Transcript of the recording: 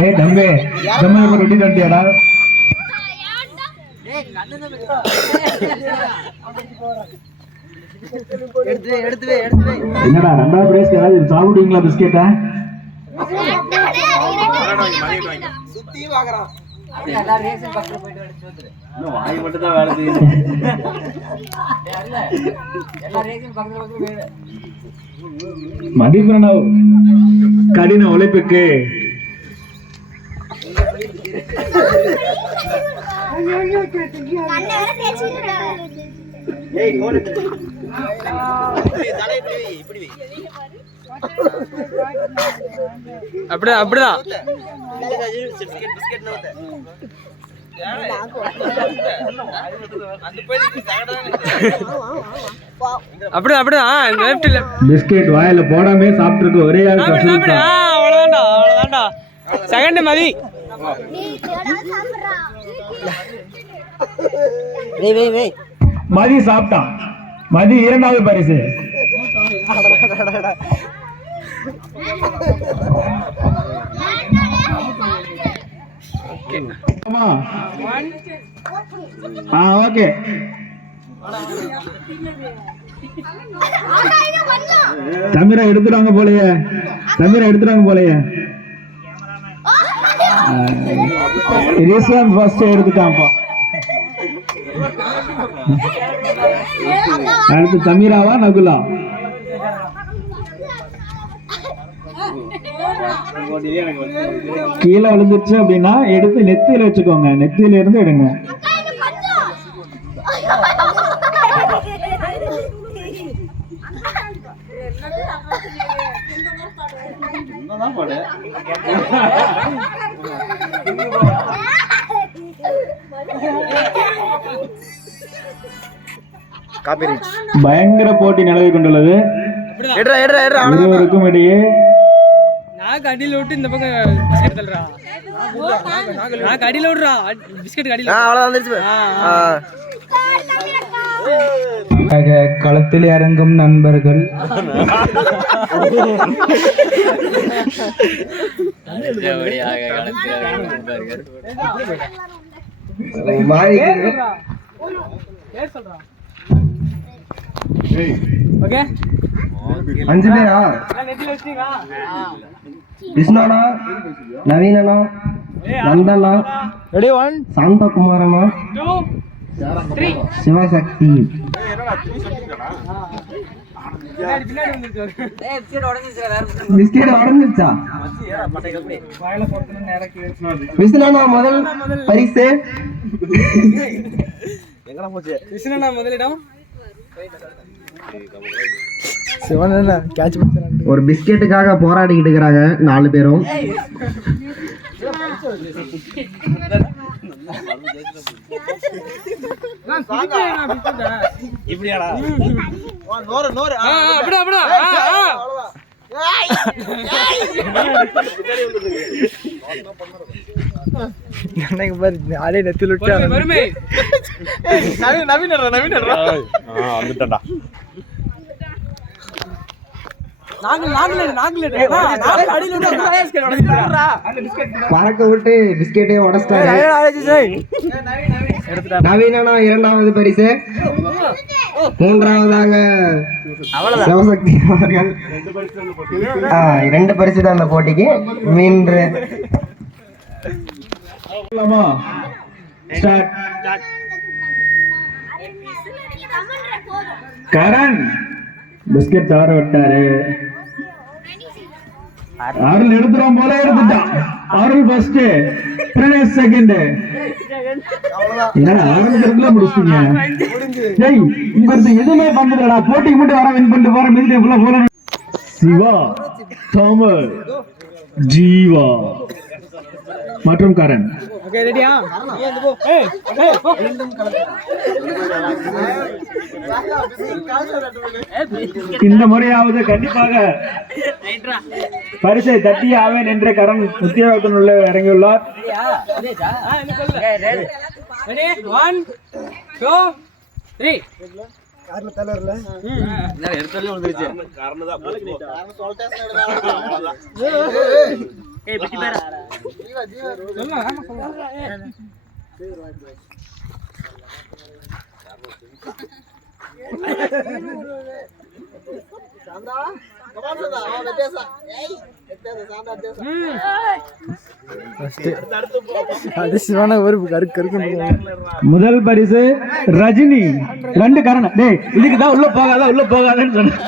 ஏய் தம்பி நம்ம ரொட்டி தட்டியாடா என்னடா ரெண்டாவது பிரைஸ்க்கு ஏதாவது சாப்பிடுவீங்களா பிஸ்கெட்டா? மதிப்பிரணவ் கடின உழைப்புக்கு அப்படிதான் பிஸ்கெட் வாயில போடாமே சாப்பிட்டுருக்கு ஒரே ஆள். அவ்வளவுதான்டா செகண்ட் மதி. மதி சாப்பிட்டான். மதி இரண்டாவது பரிசு. ஓகே தமிழா எடுத்துறாங்க போலயே. ரிஸ்வான் ஃபர்ஸ்ட் எடுத்துட்டான்ப்பா. அடுத்து தமிராவா நகுலா? கீழே விழுந்துருச்சு அப்படின்னா எடுத்து நெத்தியில வச்சுக்கோங்க. நெத்தியில இருந்து எடுங்க. பயங்கர போட்டி நிலவி கொண்டுள்ளது இருவருக்கும் இடையே. அடியில் விட்டு இந்த பக்கம் பிஸ்கெட் தள்ளுறா. அடியில் விடுறா பிஸ்கெட் அடியில். களத்தில் இறங்கும் நண்பர்கள். அஞ்சு பேரா? விஷ்ணானா, நவீனனா, நந்தனா, சாந்தகுமாரனா, சிவசக்தி. பிஸ்கெட் உடஞ்சிருச்சா? விஷ்ணானா முதல் பரிசு. விஷ்ணானா முதலிடம். ஒரு பிஸ்கெட்டுக்காக போராடிக்கிட்டு இருக்கிறாங்க 4 பேரும். அதே நெத்தில பறக்க விட்டு பிஸ்கெட்டே உடச்சிட்டாரு. நவீனனா இரண்டாவது பரிசு. மூன்றாவதாக சிவசக்தி அவர்கள். 2 பரிசு தான் அந்த போட்டிக்கு. மீன்று கரண் பிஸ்கெட் தவற விட்டாரு. அருள் எடுத்துறோம் போல எடுத்துட்டான். அருள் ஃபர்ஸ்ட், பிரணேஷ் செகண்ட். என்னடா ஆரம்பத்துல முடிச்சிட்டீங்க? டேய் உங்களுக்கு எதுமே பண்றடா. போட்டிக்கு மட்டும் வர வின் பண்ணிட்டு போற மீதி ஃபுல்லா போற. சிவா, தோமர், ஜீவா மற்றும் கரண். ஓகே ரெடியா? இந்த முறையாவது கண்டிப்பாக பரிசை தட்டியே ஆவேன் என்ற கரண் உத்தியோகத்தில் உள்ள இறங்கியுள்ளார். 1 2 3. முதல் பரிசு ரஜினி 2 காரணம். டேய் இதுக்கு தான் உள்ள போகாதன்னு சொன்னேன்.